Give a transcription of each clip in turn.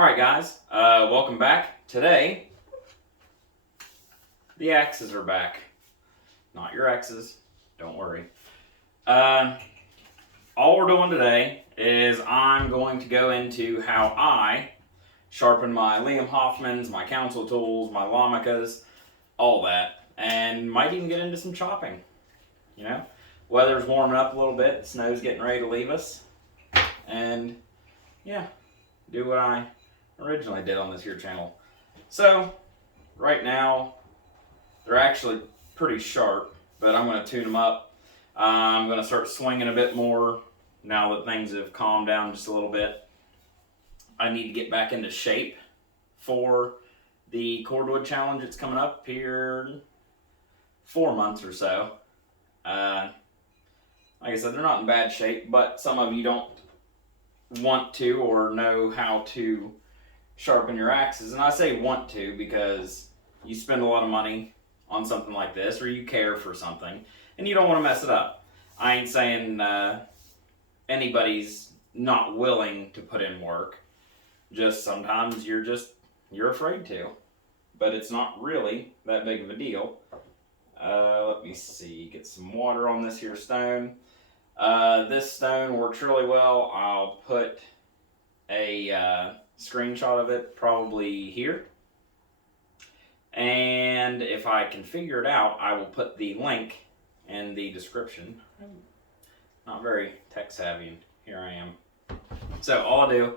Alright guys, welcome back. Today, the axes are back. Not your exes, don't worry. All we're doing today is I'm going to go into how I sharpen my Hoffmans, my council tools, my Lamacas, all that. And might even get into some chopping, you know? Weather's warming up a little bit, the snow's getting ready to leave us. And yeah, do what I originally did on this here channel. So right now they're actually pretty sharp, but I'm going to tune them up. I'm going to start swinging a bit more now that things have calmed down just a little bit. I need to get back into shape for the cordwood challenge that's coming up here in 4 months or so. Like I said, they're not in bad shape, but some of you don't want to or know how to sharpen your axes. And I say want to because you spend a lot of money on something like this, or you care for something and you don't want to mess it up. I ain't saying anybody's not willing to put in work, just sometimes you're afraid to, but it's not really that big of a deal. Let me see, get some water on this here stone. This stone works really well. I'll put a screenshot of it probably here, and if I can figure it out, I will put the link in the description. Not very tech savvy, and here I am. So all I do,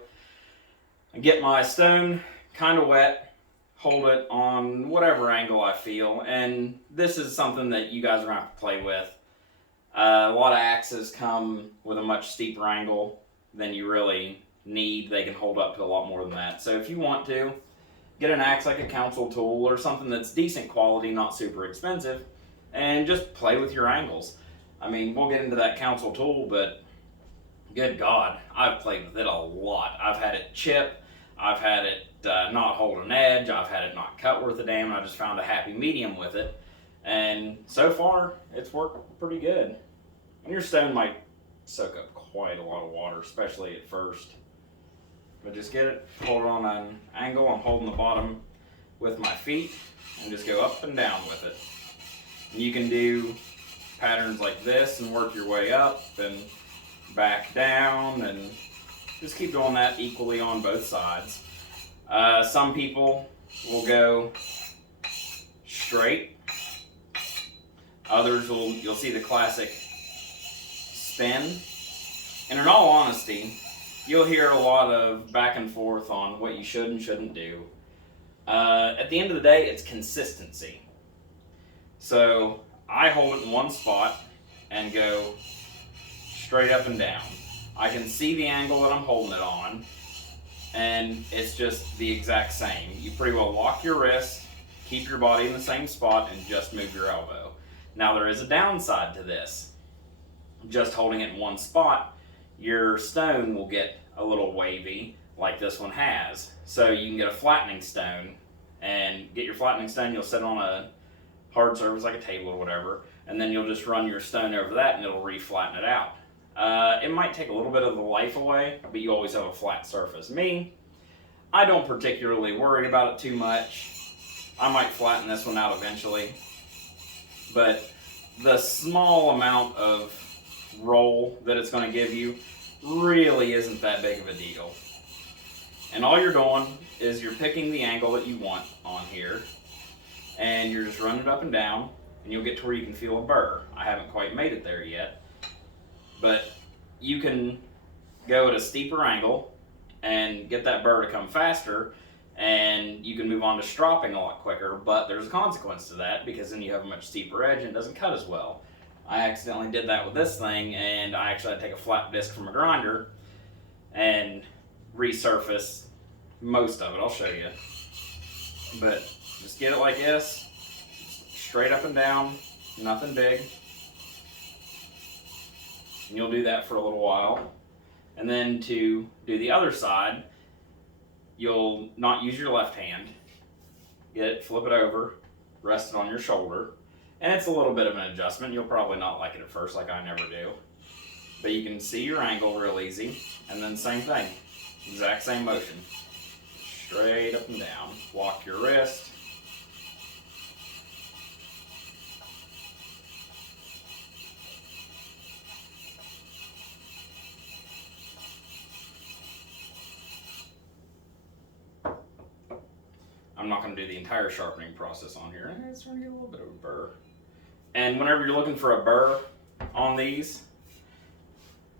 I get my stone kind of wet, hold it on whatever angle I feel, and this is something that you guys are going to have to play with. A lot of axes come with a much steeper angle than you really need. They can hold up to a lot more than that. So if you want to, get an axe like a council tool or something that's decent quality, not super expensive, and just play with your angles. I mean, we'll get into that council tool, but good God, I've played with it a lot. I've had it chip, I've had it not hold an edge, I've had it not cut worth a damn, and I just found a happy medium with it. And so far, it's worked pretty good. And your stone might soak up quite a lot of water, especially at first. But just get it, hold it on an angle. I'm holding the bottom with my feet and just go up and down with it. And you can do patterns like this and work your way up and back down, and just keep doing that equally on both sides. Some people will go straight. Others you'll see the classic spin. And in all honesty, you'll hear a lot of back and forth on what you should and shouldn't do. At the end of the day, it's consistency. So I hold it in one spot and go straight up and down. I can see the angle that I'm holding it on, and it's just the exact same. You pretty well lock your wrist, keep your body in the same spot, and just move your elbow. Now there is a downside to this. Just holding it in one spot, your stone will get a little wavy like this one has. So you can get a flattening stone, and get your flattening stone, you'll set it on a hard surface like a table or whatever, and then you'll just run your stone over that and it'll re-flatten it out. It might take a little bit of the life away, but you always have a flat surface. Me, I don't particularly worry about it too much. I might flatten this one out eventually, but the small amount of roll that it's going to give you really isn't that big of a deal. And all you're doing is you're picking the angle that you want on here, and you're just running it up and down, and you'll get to where you can feel a burr. I haven't quite made it there yet, but you can go at a steeper angle and get that burr to come faster, and you can move on to stropping a lot quicker. But there's a consequence to that, because then you have a much steeper edge and it doesn't cut as well. I accidentally did that with this thing, and I actually had to take a flat disc from a grinder and resurface most of it. I'll show you. But just get it like this, straight up and down, nothing big. And you'll do that for a little while. And then to do the other side, you'll not use your left hand. Get it, flip it over, rest it on your shoulder. And it's a little bit of an adjustment. You'll probably not like it at first, like I never do. But you can see your angle real easy. And then same thing, exact same motion. straight up and down. Walk your wrist. I'm not going to do the entire sharpening process on here. It's starting to get a little bit of a burr. And whenever you're looking for a burr on these,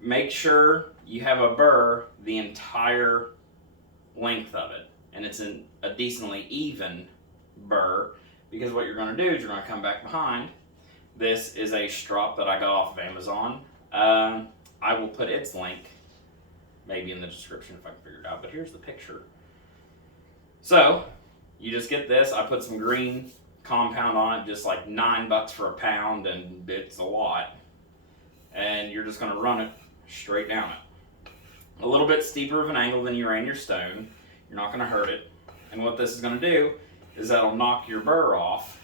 make sure you have a burr the entire length of it. And it's a decently even burr, because what you're going to do is you're going to come back behind. This is a strop that I got off of Amazon. I will put its link maybe in the description if I can figure it out, but here's the picture. So, you just get this. I put some green compound on it, just like $9 for a pound, and it's a lot. And you're just going to run it straight down it. A little bit steeper of an angle than you ran your stone. You're not going to hurt it. And what this is going to do is that'll knock your burr off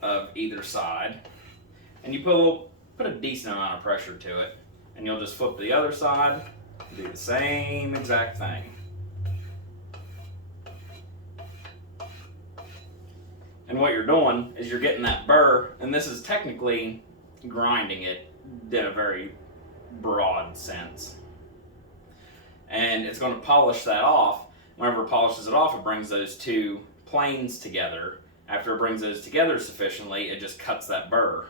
of either side. And you put a decent amount of pressure to it. And you'll just flip to the other side and do the same exact thing. And what you're doing is you're getting that burr, and this is technically grinding it in a very broad sense. And it's going to polish that off. Whenever it polishes it off, it brings those two planes together. After it brings those together sufficiently, it just cuts that burr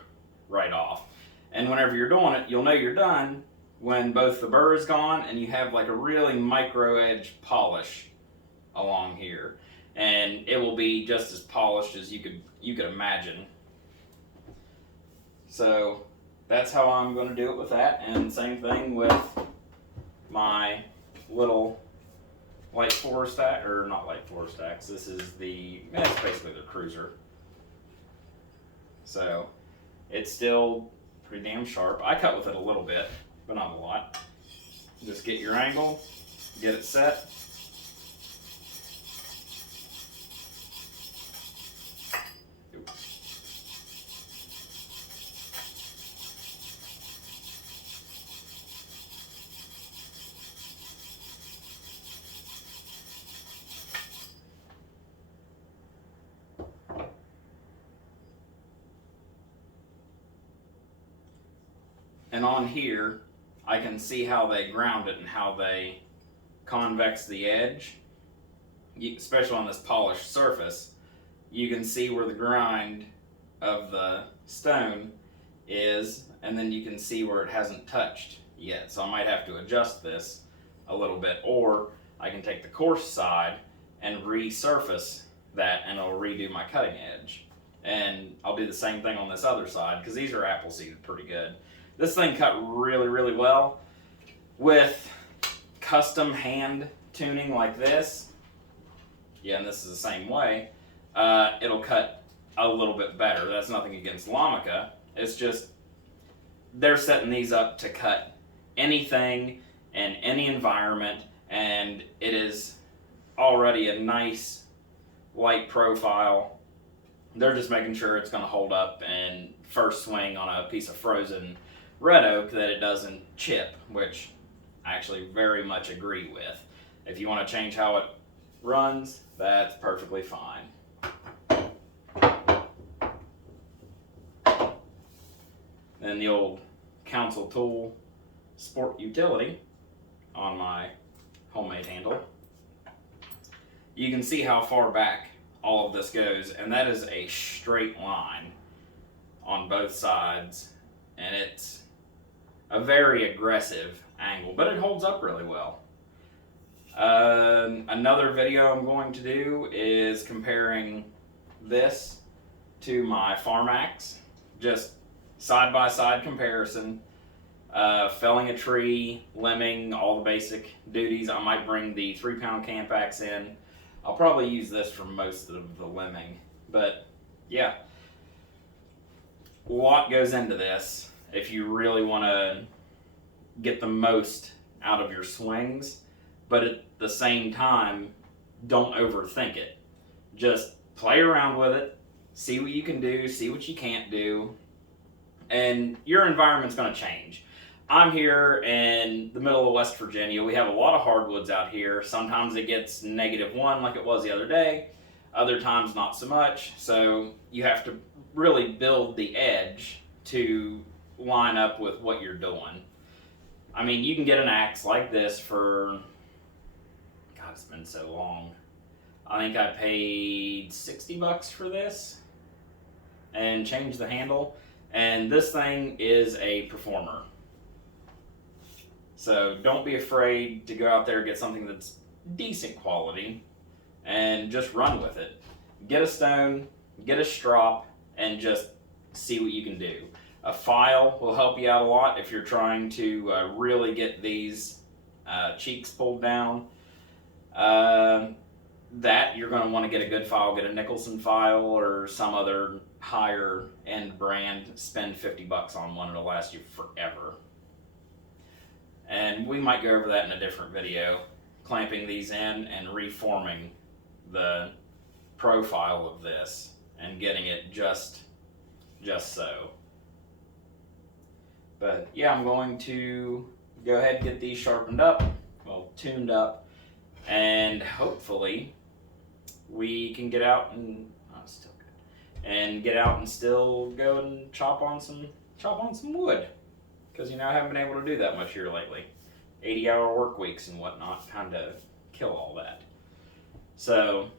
right off. And whenever you're doing it, you'll know you're done when both the burr is gone and you have like a really micro edge polish along here. And it will be just as polished as you could imagine. So that's how I'm going to do it with that. And same thing with my little light four stack, or not light four stacks. This is it's basically the cruiser. So it's still pretty damn sharp. I cut with it a little bit, but not a lot. Just get your angle, get it set. And on here, I can see how they ground it and how they convex the edge, especially on this polished surface. You can see where the grind of the stone is, and then you can see where it hasn't touched yet. So I might have to adjust this a little bit, or I can take the coarse side and resurface that, and it'll redo my cutting edge. And I'll do the same thing on this other side, because these are apple seeded pretty good. This thing cut really, really well. With custom hand tuning like this, yeah, and this is the same way, it'll cut a little bit better. That's nothing against Lamaca. It's just they're setting these up to cut anything in any environment, and it is already a nice light profile. They're just making sure it's going to hold up and first swing on a piece of frozen red oak that it doesn't chip, which I actually very much agree with. If you want to change how it runs, that's perfectly fine. Then the old council tool sport utility on my homemade handle. You can see how far back all of this goes, and that is a straight line on both sides, and it's a very aggressive angle, but it holds up really well. Another video I'm going to do is comparing this to my farm axe, just side-by-side comparison. Felling a tree, limbing, all the basic duties. I might bring the 3-pound camp axe in. I'll probably use this for most of the limbing, but yeah. A lot goes into this if you really want to get the most out of your swings, but at the same time, don't overthink it. Just play around with it, see what you can do, see what you can't do, and your environment's going to change. I'm here in the middle of West Virginia. We have a lot of hardwoods out here. Sometimes it gets -1 like it was the other day. Other times not so much. So you have to really build the edge to line up with what you're doing. I mean, you can get an axe like this for, God, it's been so long. I think I paid $60 for this and changed the handle. And this thing is a performer. So don't be afraid to go out there and get something that's decent quality and just run with it. Get a stone, get a strop, and just see what you can do. A file will help you out a lot if you're trying to really get these cheeks pulled down. That you're going to want to get a good file, get a Nicholson file or some other higher end brand. Spend $50 on one, it'll last you forever. And we might go over that in a different video, clamping these in and reforming the profile of this and getting it just so. But yeah, I'm going to go ahead and get these sharpened up, well, tuned up, and hopefully we can get out and still good, and get out and still go and chop on some wood, because I haven't been able to do that much here lately. 80-hour work weeks and whatnot kind of kill all that. So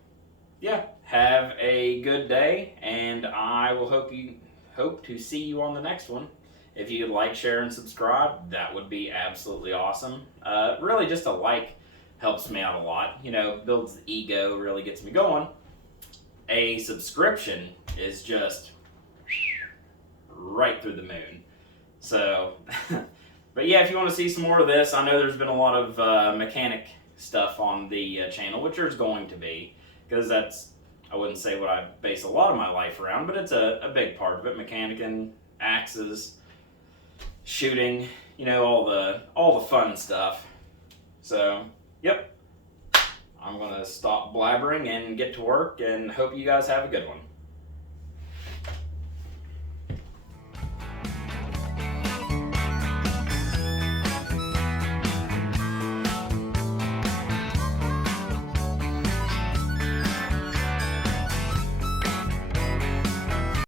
yeah, have a good day, and I will hope to see you on the next one. If you could like, share, and subscribe, that would be absolutely awesome. Really, just a like helps me out a lot. Builds the ego, really gets me going. A subscription is just right through the moon. So, but yeah, if you want to see some more of this, I know there's been a lot of mechanic stuff on the channel, which there's going to be, because that's, I wouldn't say what I base a lot of my life around, but it's a big part of it. Mechanicing, axes, shooting, all the fun stuff. So, yep. I'm going to stop blabbering and get to work, and hope you guys have a good one.